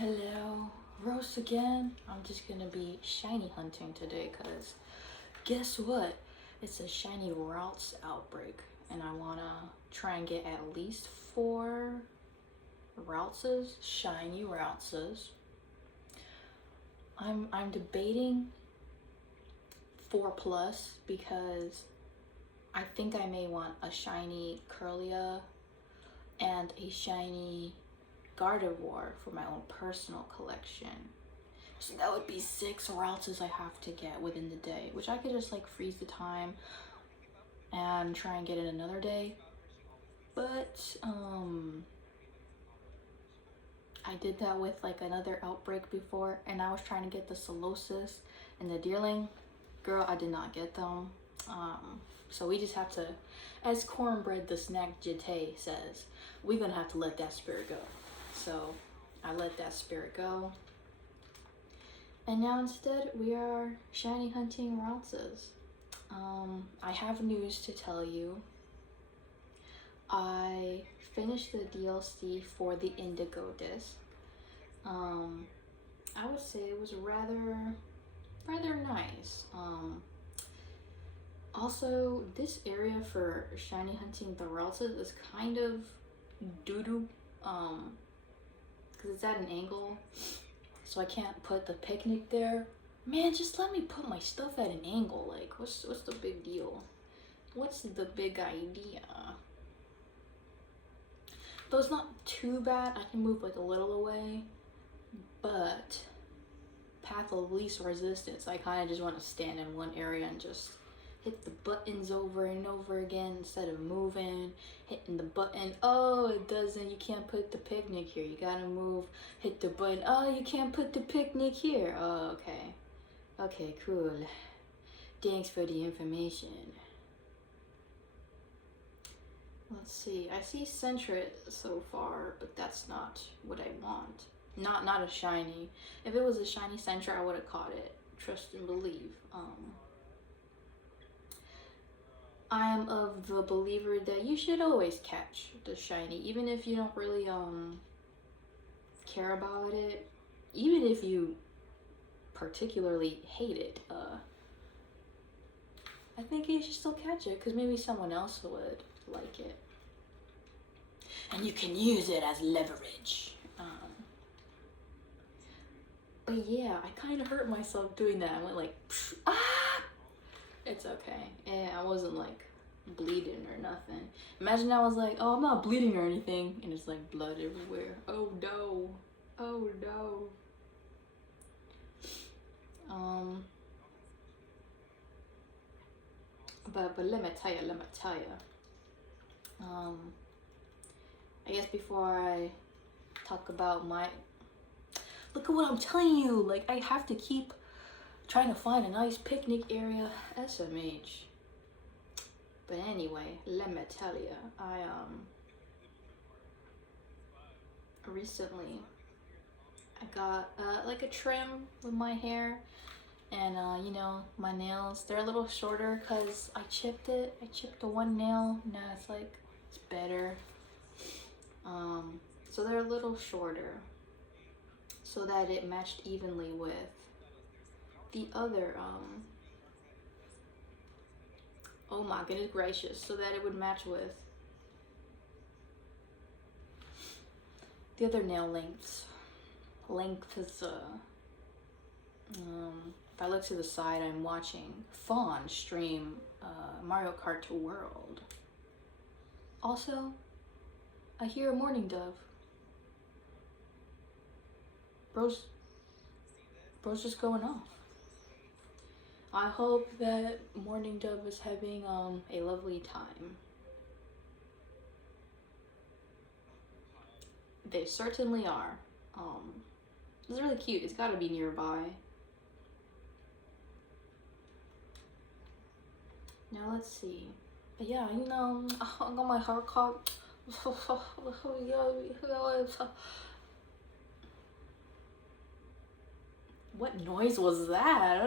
Hello, Rose again. I'm just gonna be shiny hunting today because guess what? It's a shiny ralts outbreak and I wanna try and get at least 4 raltses, shiny raltses. I'm debating 4 plus because I think I may want a shiny Curlia and a shiny Gardevoir for my own personal collection. So that would be 6 ralts I have to get within the day, which I could just like freeze the time and try and get it another day. But I did that with like another outbreak before and I was trying to get the Solosis and the Deerling. Girl, I did not get them. So we just have to, as Cornbread the Snack Jete says, we're gonna have to let that spirit go. So I let that spirit go. And now instead we are shiny hunting raltses. I have news to tell you. I finished the DLC for the Indigo disc. I would say it was rather nice. Also, this area for shiny hunting the raltses is kind of doo-doo. Because it's at an angle, so I can't put the picnic there. Man, just let me put my stuff at an angle. Like, what's the big deal? What's the big idea? Though it's not too bad, I can move like a little away, but path of least resistance, I kind of just want to stand in one area and just hit the buttons over and over again instead of moving, hitting the button. Oh, it doesn't, you can't put the picnic here. You gotta move, hit the button. Oh, you can't put the picnic here. Oh, okay. Okay, cool. Thanks for the information. Let's see, I see Centret so far, but that's not what I want. Not a shiny. If it was a shiny Centret, I would have caught it. Trust and believe. I am of the believer that you should always catch the shiny, even if you don't really care about it, even if you particularly hate it. I think you should still catch it because maybe someone else would like it, and you can use it as leverage. But yeah, I kind of hurt myself doing that. I went like, ah! It's okay. And I wasn't like bleeding or nothing. Imagine I was like, oh, I'm not bleeding or anything, and it's like blood everywhere. Oh no. Oh no. But let me tell you. I guess before I talk about my, look at what I'm telling you. Like, I have to keep trying to find a nice picnic area. SMH. But anyway, let me tell you, I recently I got like a trim with my hair, and you know, my nails, they're a little shorter because I chipped it. I chipped the one nail. Now it's like, it's better. So they're a little shorter so that it matched evenly with the other oh my goodness gracious, so that it would match with the other nail lengths. If I look to the side, I'm watching Fawn stream Mario Kart to World. Also, I hear a mourning dove. Bro's just going off. I hope that Morning Dove is having a lovely time. They certainly are. It's really cute. It's gotta be nearby. Now let's see. But yeah, you know, I got my hair cut. What noise was that?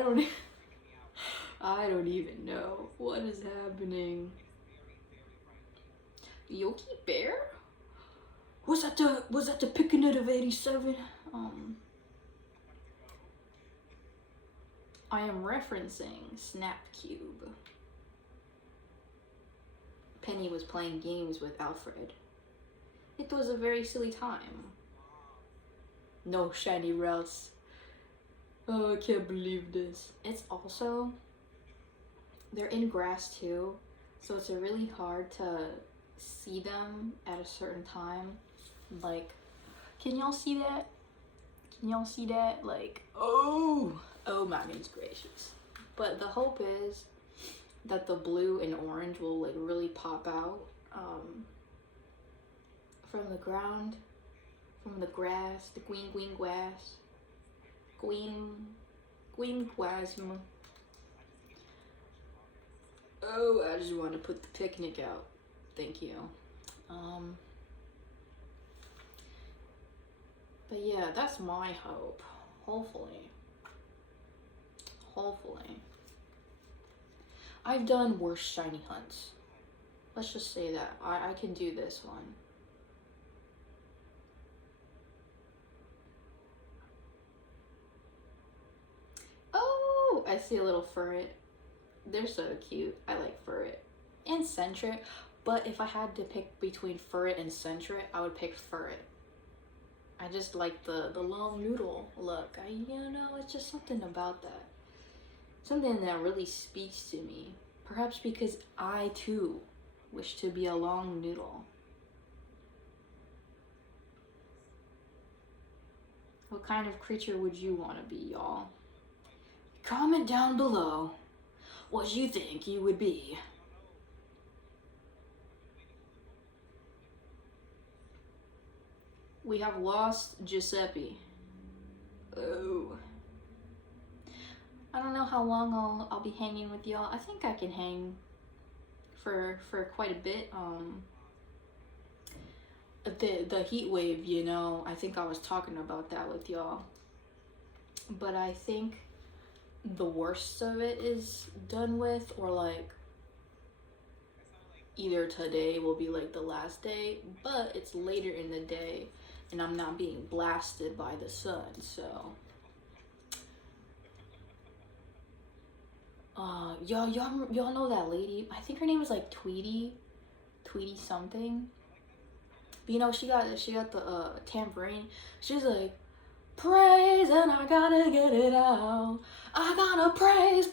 I don't even know what is happening. Yogi Bear? Was that the pickaninny of 87? I am referencing Snapcube. Penny was playing games with Alfred. It was a very silly time. No shiny ralts. Oh, I can't believe this. It's also, they're in grass too, so it's really hard to see them at a certain time. Like, can y'all see that? Can y'all see that? Like, oh my goodness gracious. But the hope is that the blue and orange will like really pop out from the ground, from the grass, the green grass, green grass. Oh, I just want to put the picnic out. Thank you. But yeah, that's my hope. Hopefully. I've done worse shiny hunts. Let's just say that. I can do this one. Oh, I see a little furret. They're so cute. I like furret. And centret. But if I had to pick between furret and centret, I would pick furret. I just like the long noodle look. You know, it's just something about that. Something that really speaks to me. Perhaps because I too wish to be a long noodle. What kind of creature would you want to be, y'all? Comment down below what you think you would be. We have lost Giuseppe. Oh. I don't know how long I'll be hanging with y'all. I think I can hang for quite a bit. The heat wave, you know, I think I was talking about that with y'all. But I think the worst of it is done with, or like either today will be like the last day, but it's later in the day and I'm not being blasted by the sun, so y'all know that lady? I think her name is like Tweety something. But you know, she got the tambourine. She's like, praise and I gotta get it out. I gotta praise.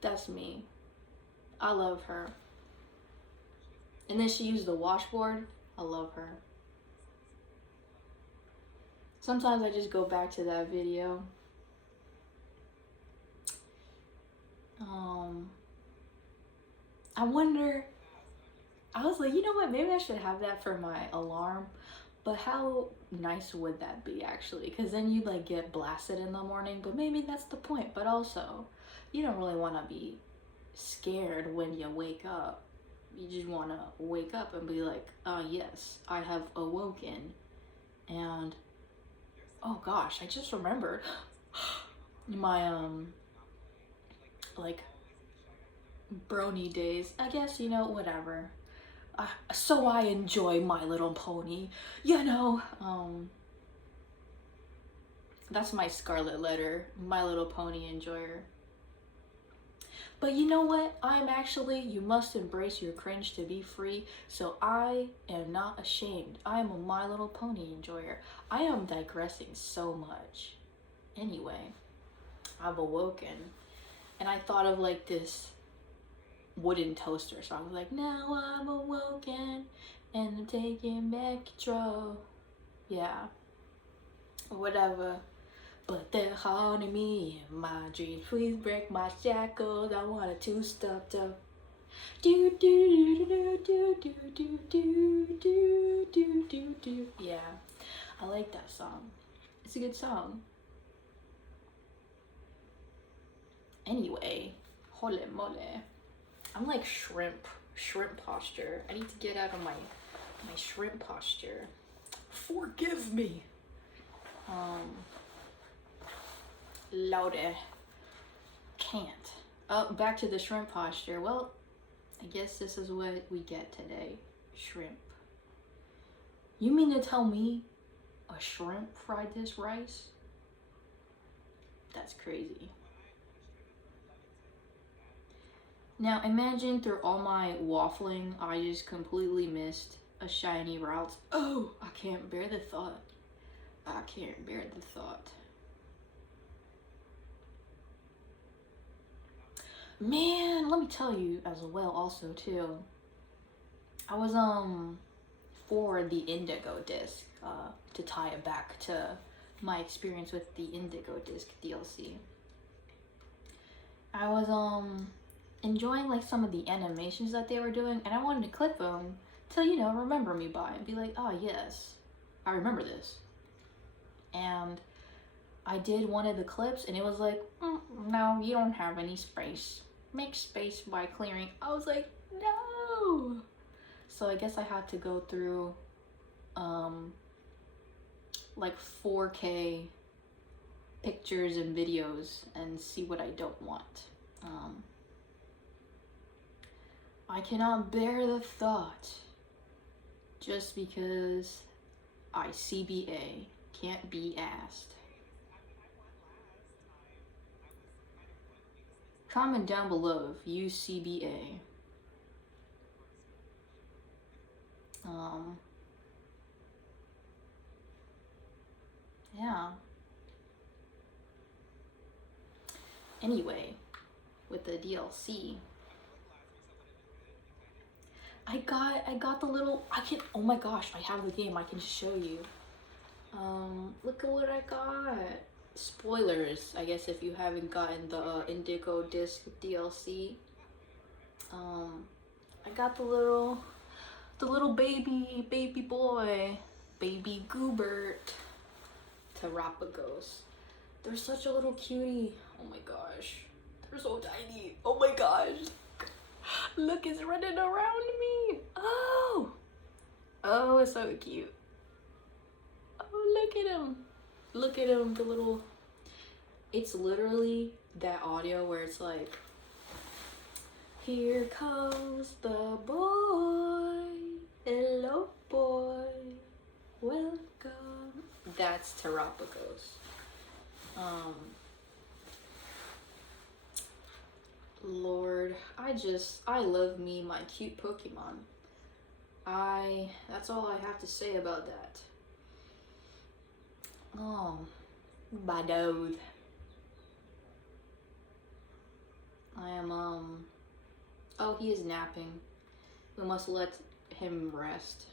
That's me. I love her. And then she used the washboard. I love her. Sometimes I just go back to that video. I wonder, I was like, you know what, maybe I should have that for my alarm. But how nice would that be actually? Because then you like get blasted in the morning, but maybe that's the point. But also, you don't really want to be scared when you wake up. You just want to wake up and be like, yes, I have awoken. And oh gosh, I just remembered my like brony days. I guess, you know, whatever. So I enjoy My Little Pony, you know. That's my scarlet letter, My Little Pony enjoyer. But you know what? I'm actually, you must embrace your cringe to be free. So I am not ashamed. I am a My Little Pony enjoyer. I am digressing so much. Anyway, I've awoken and I thought of like this wooden toaster. So I was like, now I'm awoken and I'm taking back control. Yeah, whatever. But they're haunting me in my dreams. Please break my shackles. I want a two-step to do do do do do do do do do do do. Yeah, I like that song. It's a good song. Anyway, holy moly. I'm like shrimp posture. I need to get out of my shrimp posture. Forgive me. Louder. Can't. Oh, back to the shrimp posture. Well, I guess this is what we get today. Shrimp. You mean to tell me a shrimp fried this rice? That's crazy. Now imagine through all my waffling, I just completely missed a shiny ralts. Oh, I can't bear the thought. I can't bear the thought. Man, let me tell you as well also too. I was for the Indigo disc, to tie it back to my experience with the Indigo disc DLC. I was enjoying like some of the animations that they were doing, and I wanted to clip them to, you know, remember me by and be like, oh yes, I remember this. And I did one of the clips and it was like, no, you don't have any space. Make space by clearing. I was like, no. So I guess I had to go through like 4K pictures and videos and see what I don't want. I cannot bear the thought just because I CBA can't be asked. Comment down below if you CBA. Yeah. Anyway, with the DLC, I got the little, oh my gosh, I have the game, I can show you. Look at what I got. Spoilers, I guess, if you haven't gotten the Indigo disc DLC. I got the little baby boy, baby Goobert Terrapagos. They're such a little cutie. Oh my gosh, they're so tiny. Oh my gosh, look, it's running around me. Oh, it's so cute. Oh, look at him. Look at him, the little, it's literally that audio where it's like, here comes the boy, hello boy, welcome. That's Terrapagos. Lord, I love me my cute Pokemon. That's all I have to say about that. Oh, Badod. I am, oh, he is napping. We must let him rest.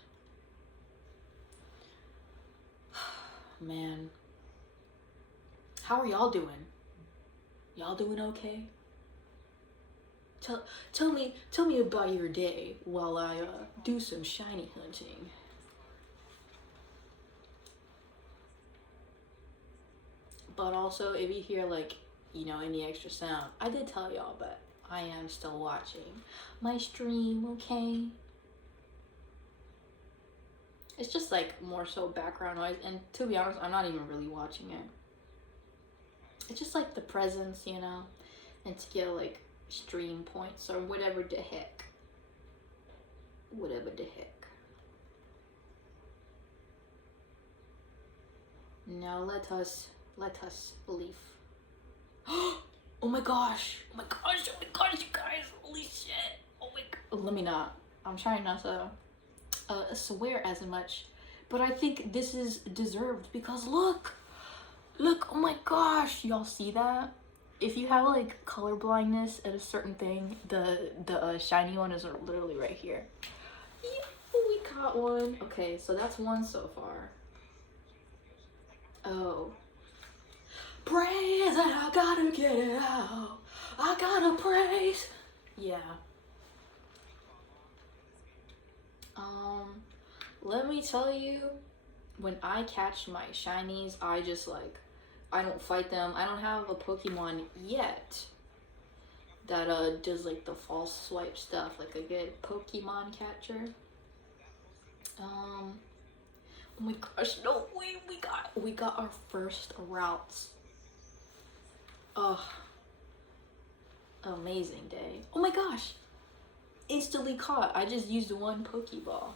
Man. How are y'all doing? Y'all doing okay? Tell me about your day while I do some shiny hunting. But also, if you hear like, you know, any extra sound, I did tell y'all, but I am still watching my stream, okay? It's just like more so background noise, and to be honest, I'm not even really watching it. It's just like the presence, you know, and to get like stream points or whatever the heck. Whatever the heck. Now let us leave. Oh my gosh, you guys, holy shit. Oh my god. Let me not. I'm trying not to swear as much, but I think this is deserved because look, oh my gosh, y'all see that? If you have like color blindness at a certain thing, the shiny one is literally right here. Yeah, we got one. Okay, so that's one so far. Oh, praise, and I gotta get it out. I gotta praise. Yeah. Let me tell you, when I catch my shinies, I just like, I don't fight them. I don't have a Pokemon yet that does like the false swipe stuff, like a good Pokemon catcher. Oh my gosh, no way, we got our first ralts. Oh, amazing day. Oh my gosh, instantly caught. I just used one Pokeball.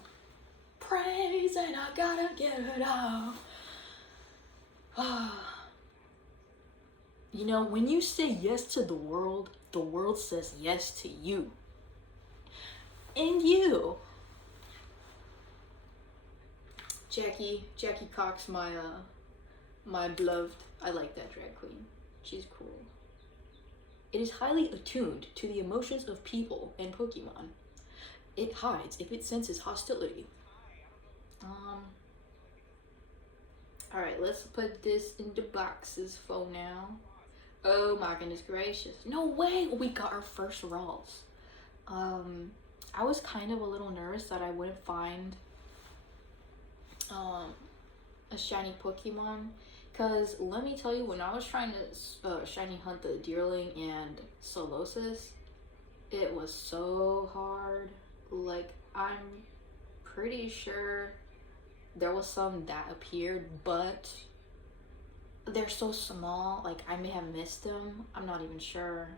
praise and I gotta give it all. You know, when you say yes to the world says yes to you. And you. Jackie Cox, my beloved. I like that drag queen. She's cool. It is highly attuned to the emotions of people and Pokemon. It hides if it senses hostility. Alright, let's put this into boxes for now. Oh my goodness gracious. No way! We got our first ralts. I was kind of a little nervous that I wouldn't find a shiny Pokemon. Because let me tell you, when I was trying to shiny hunt the Deerling and Solosis, it was so hard. Like, I'm pretty sure there was some that appeared, but they're so small, like I may have missed them. I'm not even sure.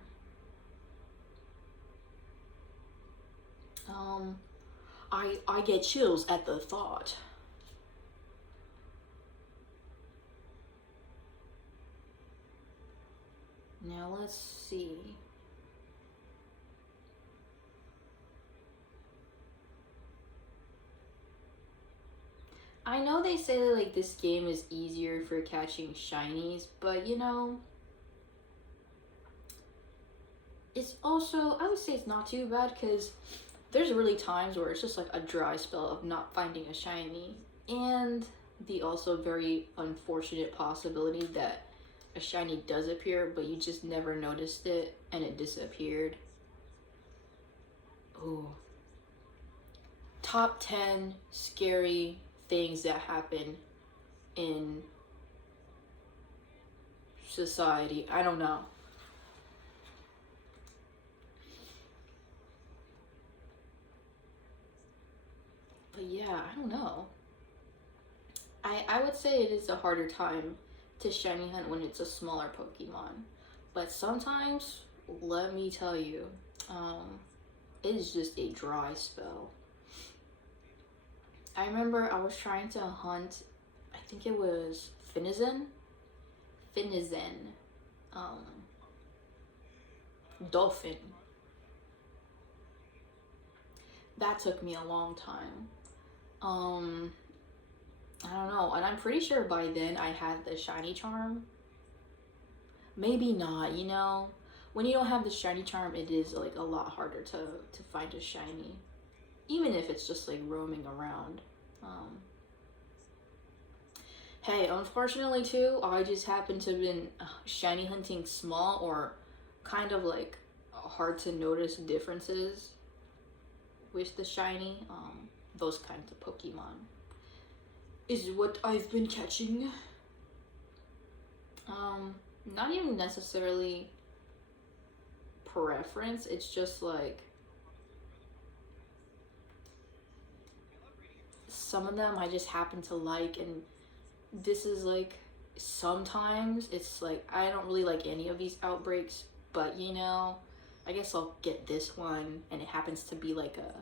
I get chills at the thought. Now let's see. I know they say that like this game is easier for catching shinies, but you know, it's also, I would say it's not too bad because there's really times where it's just like a dry spell of not finding a shiny, and the also very unfortunate possibility that a shiny does appear but you just never noticed it and it disappeared. Ooh. Top 10 scary things that happen in society. I don't know. But yeah, I don't know. I would say it is a harder time to shiny hunt when it's a smaller Pokemon. But sometimes, let me tell you, it is just a dry spell. I remember I was trying to hunt, I think it was Finizen, Dolphin. That took me a long time. I don't know, and I'm pretty sure by then I had the shiny charm. Maybe not, you know? When you don't have the shiny charm, it is like a lot harder to find a shiny. Even if it's just like roaming around. Hey, unfortunately too, I just happen to have been shiny hunting small or kind of like hard to notice differences with the shiny. Those kinds of Pokemon is what I've been catching. Not even necessarily preference, it's just like some of them I just happen to like, and this is like sometimes it's like I don't really like any of these outbreaks, but you know, I guess I'll get this one and it happens to be like a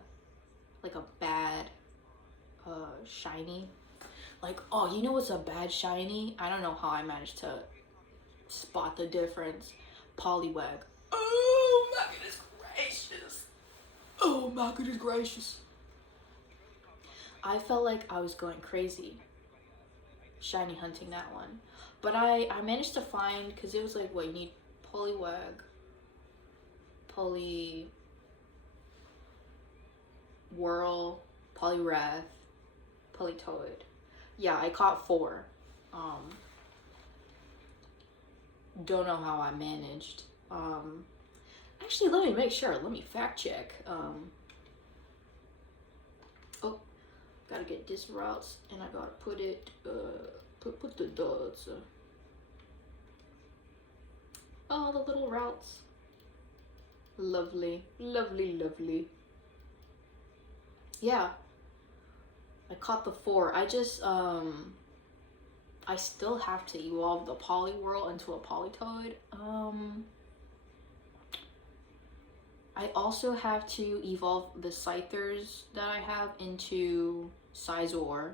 bad shiny. Like, oh, you know what's a bad shiny? I don't know how I managed to spot the difference. Poliwag. Oh my goodness gracious. Oh my goodness gracious. I felt like I was going crazy shiny hunting that one. But I managed to find, because it was like, what, you need Poliwag, Poliwhirl, Poliwrath, Politoed. Yeah, I caught 4. Don't know how I managed. Actually, let me make sure. Let me fact check. Oh, gotta get this ralts, and I gotta put it. Put the dots. Oh, the little ralts. Lovely, lovely, lovely. Yeah, I caught the 4. I just I still have to evolve the Poliwhirl into a Politoed. I also have to evolve the Scythers that I have into Sizor,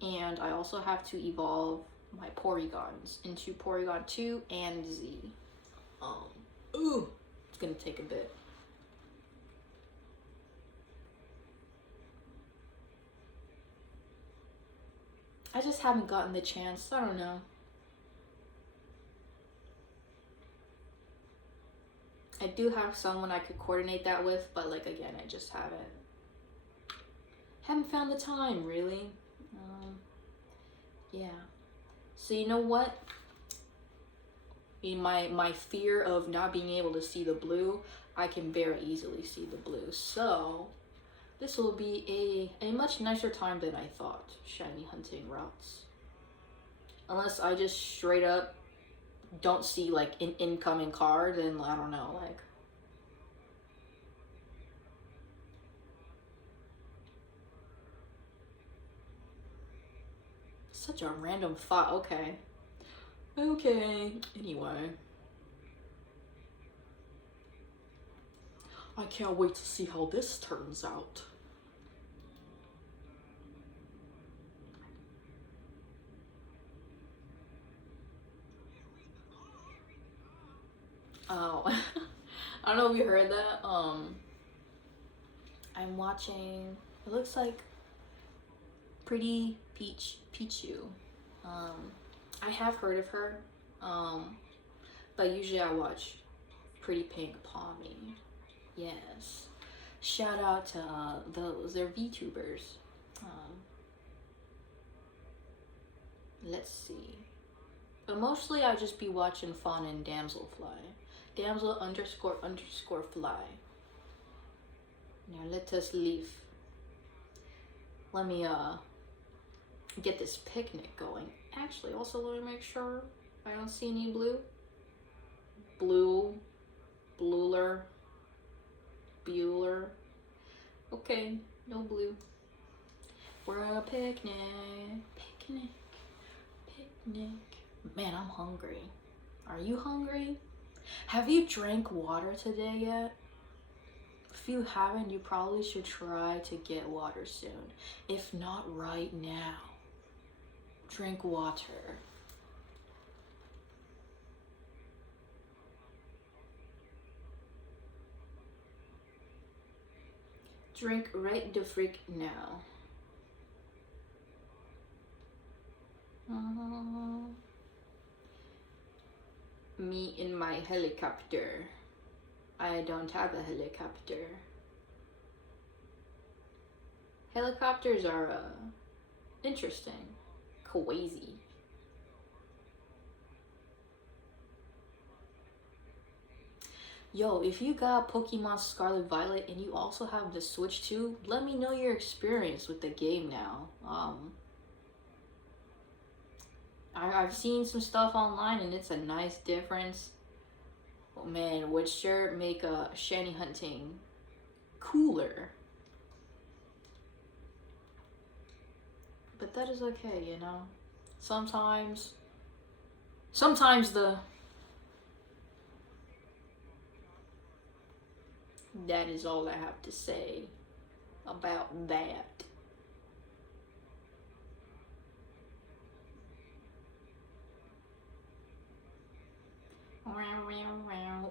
and I also have to evolve my Porygons into Porygon 2 and Z. Ooh, it's gonna take a bit. I just haven't gotten the chance. I don't know. I do have someone I could coordinate that with, but like again, I just haven't found the time really. Yeah. So you know what? My fear of not being able to see the blue, I can very easily see the blue. So this will be a much nicer time than I thought, shiny hunting routes. Unless I just straight up don't see like an incoming card, and I don't know, like. Such a random thought, okay. Okay, anyway. I can't wait to see how this turns out. Oh, I don't know if you heard that. I'm watching, it looks like Pretty Pichu. I have heard of her, but usually I watch Pretty Pink Pommy. Yes. Shout out to those, they're VTubers. Let's see. But mostly I just be watching Fawn and Damselfly. Damsel __ fly. Now let us leave. Let me get this picnic going. Actually, also let me make sure I don't see any blue. Bueller. Okay, no blue. We're on a picnic. Man, I'm hungry. Are you hungry? Have you drank water today yet? If you haven't, you probably should try to get water soon. If not right now. Drink water. Drink right the freak now. Me in my helicopter. I don't have a helicopter. Helicopters are interesting. Crazy. Yo, if you got Pokemon Scarlet Violet and you also have the Switch too, let me know your experience with the game now. I've seen some stuff online and it's a nice difference. Oh man, would sure make a shiny hunting cooler. But that is okay, you know? Sometimes that is all I have to say about that.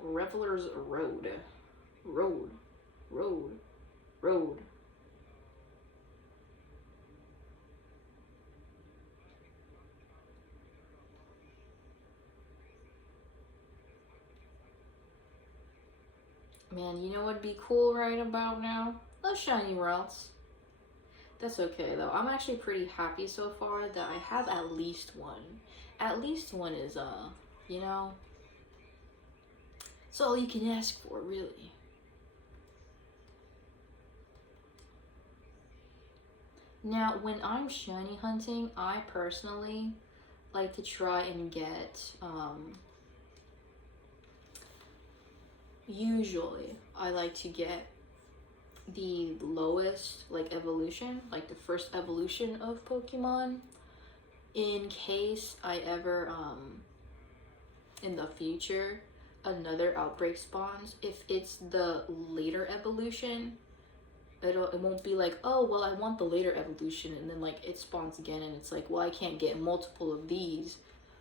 Revelers Road. Man, you know what'd be cool right about now? Those shiny ralts. That's okay though. I'm actually pretty happy so far that I have at least one. At least one is you know, it's all you can ask for, really. Now, when I'm shiny hunting, I personally like to try and get, usually I like to get the lowest like evolution, like the first evolution of Pokemon, in case I ever, in the future, another outbreak spawns. If it's the later evolution, it won't be like, oh well, I want the later evolution, and then like it spawns again, and it's like, well, I can't get multiple of these.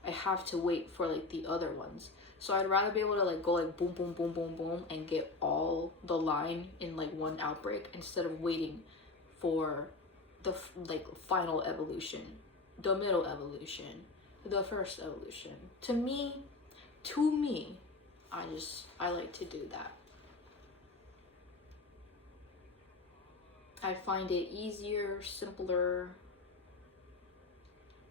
I have to wait for like the other ones. So I'd rather be able to like go like boom, boom, boom, boom, boom, and get all the line in like one outbreak instead of waiting for the like final evolution, the middle evolution, the first evolution. To me, I like to do that. I find it easier, simpler.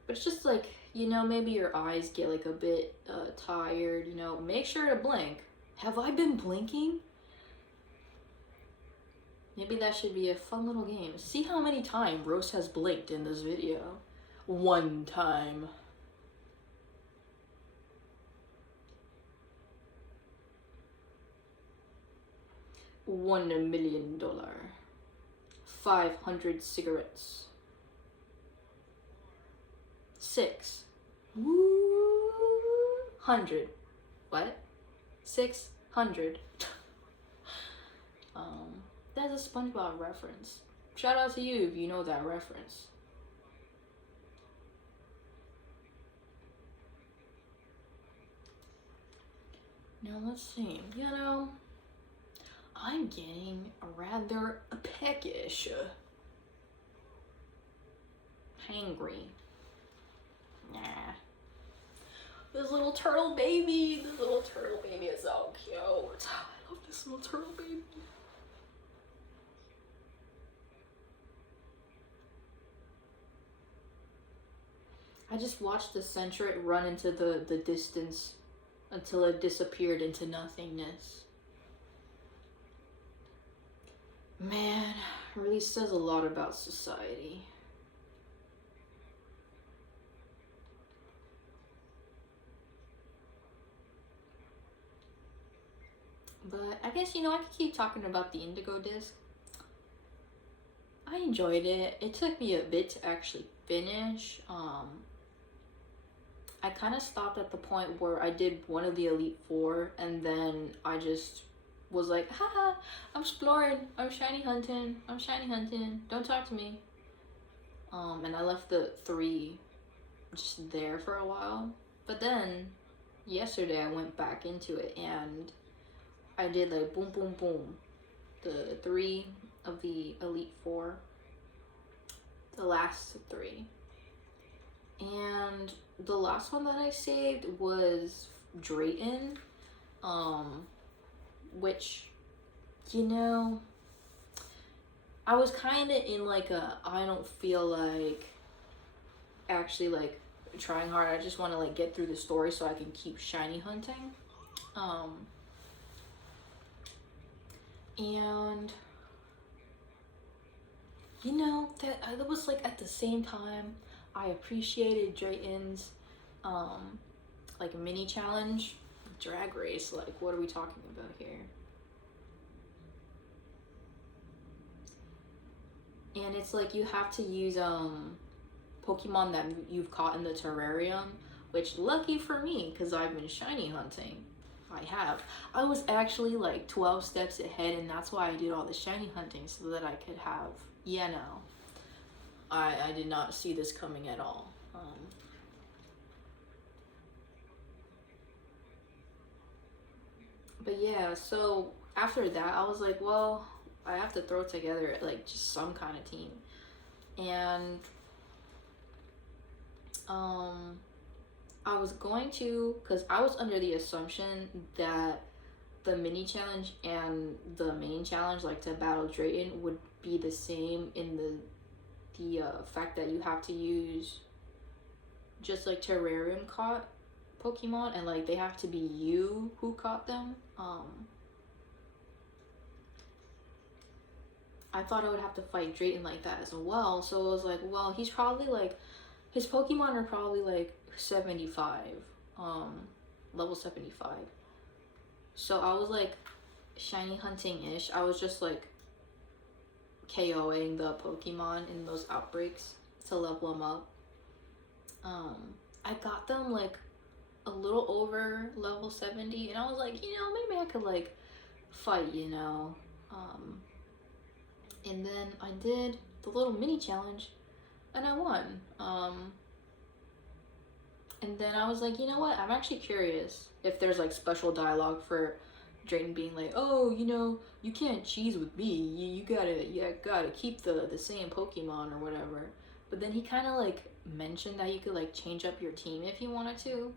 But it's just like, you know, maybe your eyes get like a bit tired, you know. Make sure to blink. Have I been blinking? Maybe that should be a fun little game. See how many times Rose has blinked in this video. 1 time. $1 million. 500 cigarettes. 6. Woo! 100. What? 600. That's a SpongeBob reference. Shout out to you if you know that reference. Now let's see. You know, I'm getting rather peckish. Hangry. Nah. This little turtle baby is so cute. I love this little turtle baby. I just watched the Centret run into the distance until it disappeared into nothingness. Man, really says a lot about society. But I guess, you know, I could keep talking about the Indigo disc. I enjoyed it. It took me a bit to actually finish. I kind of stopped at the point where I did one of the Elite Four, and then I just was like, haha, I'm exploring, I'm shiny hunting, don't talk to me. And I left the 3 just there for a while. But then, yesterday I went back into it, and I did like boom, boom, boom. The 3 of the Elite Four. The last 3. And the last one that I saved was Drayton, which, you know, I was kind of in like a, I don't feel like actually like trying hard. I just want to like get through the story so I can keep shiny hunting. And you know, that was like at the same time I appreciated Drayton's like mini challenge, drag race. Like, what are we talking about here? And it's like you have to use Pokemon that you've caught in the terrarium, which lucky for me, because I've been shiny hunting. I was actually like 12 steps ahead, and that's why I did all the shiny hunting, so that I could have, yeah, no, I did not see this coming at all. But yeah, so after that I was like, well, I have to throw together like just some kind of team. And I was going to, because I was under the assumption that the mini challenge and the main challenge, like to battle Drayton, would be the same in the fact that you have to use just like terrarium caught Pokemon, and like they have to be you who caught them. I thought I would have to fight Drayton like that as well, so I was like, well, he's probably like, his Pokemon are probably like 75, level 75. So I was like shiny hunting-ish. I was just like KOing the Pokemon in those outbreaks to level them up. I got them like a little over level 70, and I was like, you know, maybe I could like fight, you know, And then I did the little mini challenge and I won. And then I was like, you know what? I'm actually curious if there's like special dialogue for Drayton being like, oh, you know, you can't cheese with me. You gotta keep the same Pokemon or whatever. But then he kind of like mentioned that you could like change up your team if you wanted to.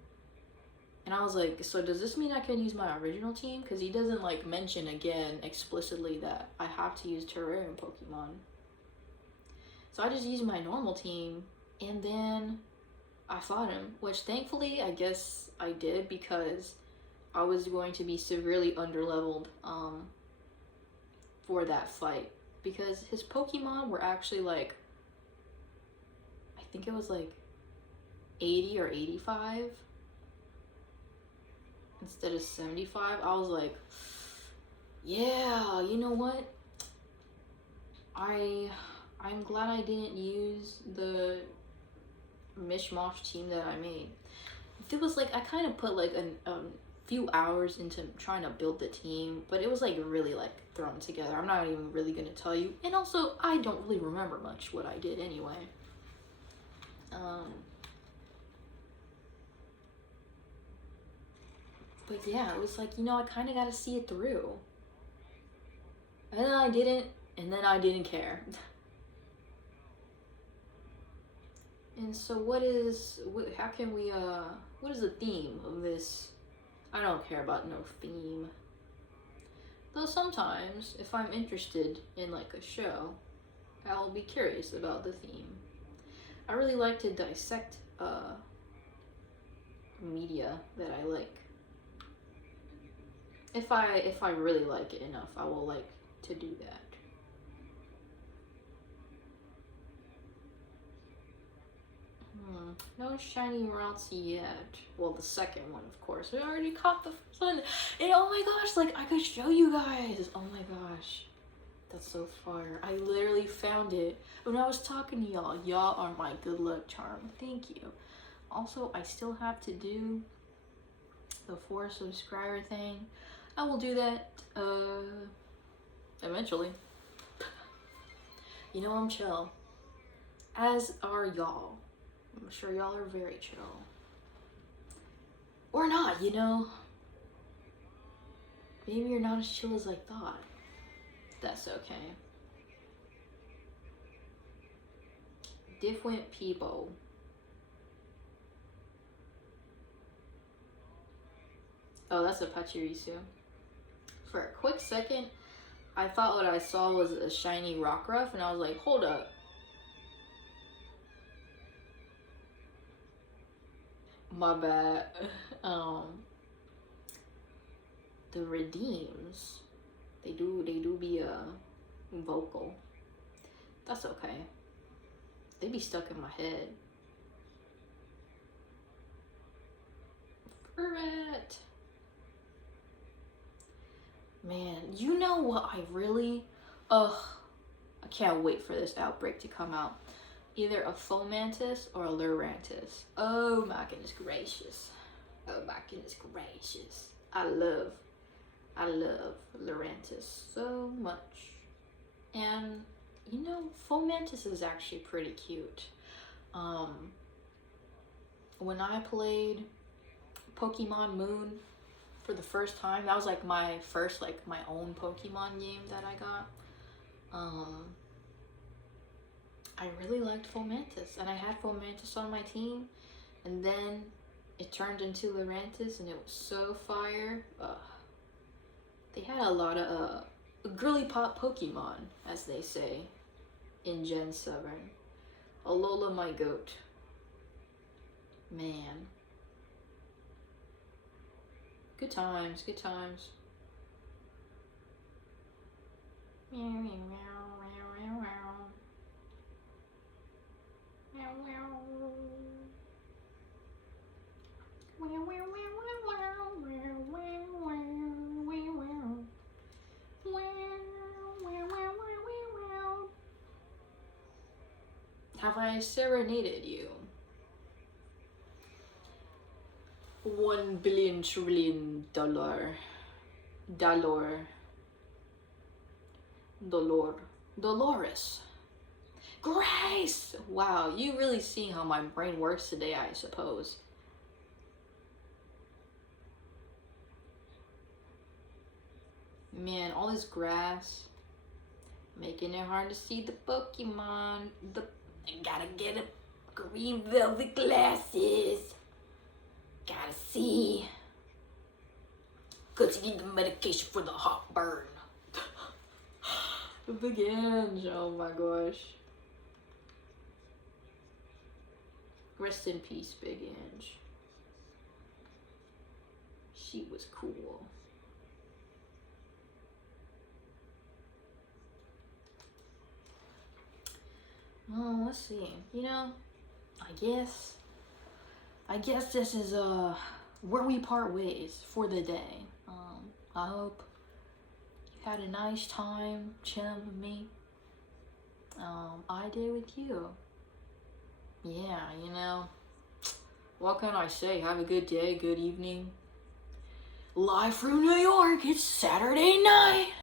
And I was like, so does this mean I can use my original team? Because he doesn't like mention again explicitly that I have to use terrarium Pokemon. So I just used my normal team and then I fought him, which thankfully I guess I did because I was going to be severely underleveled for that fight. Because his Pokemon were actually like, I think it was like 80 or 85 instead of 75. I was like, yeah, you know what? I'm glad I didn't use the mishmash team that I made. It was like I kind of put like a few hours into trying to build the team, but it was like really like thrown together. I'm not even really gonna tell you, and also I don't really remember much what I did anyway. But yeah, it was like, you know, I kind of got to see it through, and then I didn't, and then I didn't care. And so how can we, what is the theme of this? I don't care about no theme. Though sometimes, if I'm interested in like a show, I'll be curious about the theme. I really like to dissect, media that I like. If I really like it enough, I will like to do that. No shiny ralts yet. Well, the second one, of course. We already caught the first one. And oh my gosh, like I could show you guys. Oh my gosh. That's so fire. I literally found it when I was talking to y'all. Y'all are my good luck charm. Thank you. Also, I still have to do the 4 subscriber thing. I will do that eventually. You know, I'm chill. As are y'all. I'm sure y'all are very chill. Or not, you know? Maybe you're not as chill as I thought. That's okay. Different people. Oh, that's a Pachirisu. For a quick second, I thought what I saw was a shiny Rockruff, and I was like, hold up. My bad. The redeems, they do be vocal. That's okay. They be stuck in my head. Ferret. Man, you know what I really, I can't wait for this outbreak to come out. Either a Fomantis or a Lurantis. Oh my goodness gracious. Oh my goodness gracious. I love Lurantis so much. And you know, Fomantis is actually pretty cute. When I played Pokemon Moon for the first time, that was like my first like my own Pokemon game that I got. I really liked Fomantis, and I had Fomantis on my team, and then it turned into Lurantis, and it was so fire. They had a lot of girly pop Pokemon, as they say, in Gen 7. Alola, my goat. Man. Good times, good times. Meow, meow, meow, meow, meow. Meow, meow. Meow, meow, meow, meow, meow, meow, meow, meow. Have I serenaded you? 1 billion trillion dollar. Dolores. Grace! Wow, you really seeing how my brain works today, I suppose. Man, all this grass making it hard to see the Pokemon. I gotta get a green velvet glasses. Gotta see. Cause you need the medication for the heartburn. The Big Inch, oh my gosh. Rest in peace, Big Inch. She was cool. Oh, let's see. You know, I guess this is where we part ways for the day. I hope you had a nice time chilling with me. I did with you. Yeah, you know, what can I say? Have a good day, good evening. Live from New York, it's Saturday night.